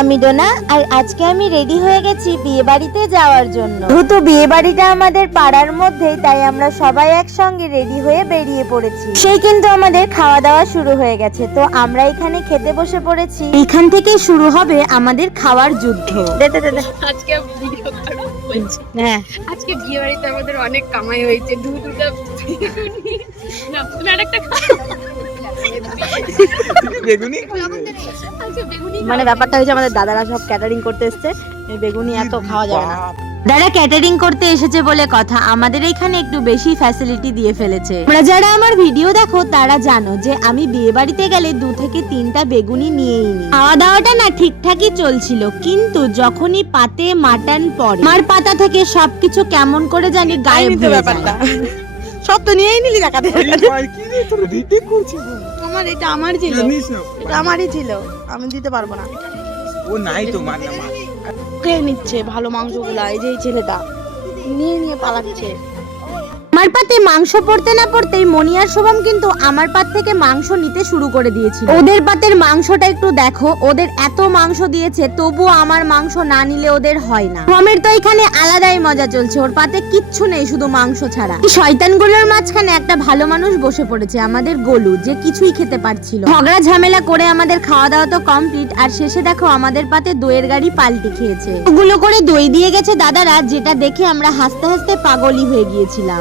আমি ডোনা আর আজকে আমি রেডি হয়ে গেছি বিয়ে বাড়িতে যাওয়ার জন্য। যেহেতু বিয়ে বাড়িটা আমাদের পাড়ার মধ্যেই, তাই আমরা সবাই একসঙ্গে রেডি হয়ে বেরিয়ে পড়েছি। সেই কিন্তু আমাদের খাওয়া দাওয়া শুরু হয়ে গেছে, তো আমরা এখানে খেতে বসে পড়েছি। এখান থেকে শুরু হবে আমাদের খাওয়ার যুদ্ধ। আজকে ভিডিও করব বলছি। হ্যাঁ, আজকে বিয়ে বাড়িতে আমাদের অনেক কামাই হয়েছে। দুটা না তুমি আরেকটা বেগুনি মানে ব্যাপারটা হয়েছে আমাদের দাদারা সব ক্যাটারিং করতে এসেছে। এই বেগুনি এত খাওয়া যাবে না। যারা ক্যাটারিং করতে এসেছে বলে কথা, আমাদের এখানে একটু বেশি ফ্যাসিলিটি দিয়ে ফেলেছে। তোমরা যারা আমার ভিডিও দেখো তারা জানো যে আমি বিয়ে বাড়িতে গেলে 2 থেকে 3টা বেগুনি নিয়েই নিই। খাওয়া দাওয়াটা না ঠিকঠাকই চলছিল, কিন্তু যখনই পাতে মাটন পড়ে, আমার পাতা থেকে সবকিছু কেমন করে জানি গায়েব হয়ে ব্যাপারটা যায়। সব তো নিয়েই নিলি টাকাতে। ভাই কি রে তোর রিটেক করছিস এটা আমার ছিল, জানিস না এটা আমারই ছিল, আমি দিতে পারবো না। ও নাই তো মানে কে নিচ্ছে ভালো মাংসগুলা? এই যে এই ছেলেটা নিয়ে নিয়ে পালাচ্ছে। আমার পাতে মাংস পড়তে না পড়তেই মনি আর শোভম কিন্তু আমার পাত থেকে মাংস নিতে শুরু করে দিয়েছিল। ওদের পাতের মাংসটা একটু দেখো, ওদের এত মাংস দিয়েছে তবুও আমার মাংস না নিলে ওদের হয় না। শোভমের তো এখানে আলাদাই মজা চলছে, ওর পাতে কিচ্ছু নেই শুধু মাংস ছাড়া। শয়তানগুলোর মাঝখানে একটা ভালো মানুষ বসে পড়েছে, আমাদের গোলু, যে কিছুই খেতে পারছিল। ঝগড়া ঝামেলা করে আমাদের খাওয়া দাওয়া তো কমপ্লিট, আর শেষে দেখো আমাদের পাতে দইয়ের গাড়ি পাল্টি খেয়েছে। ওগুলো করে দই দিয়ে গেছে দাদারা, যেটা দেখে আমরা হাসতে হাসতে পাগলই হয়ে গিয়েছিলাম।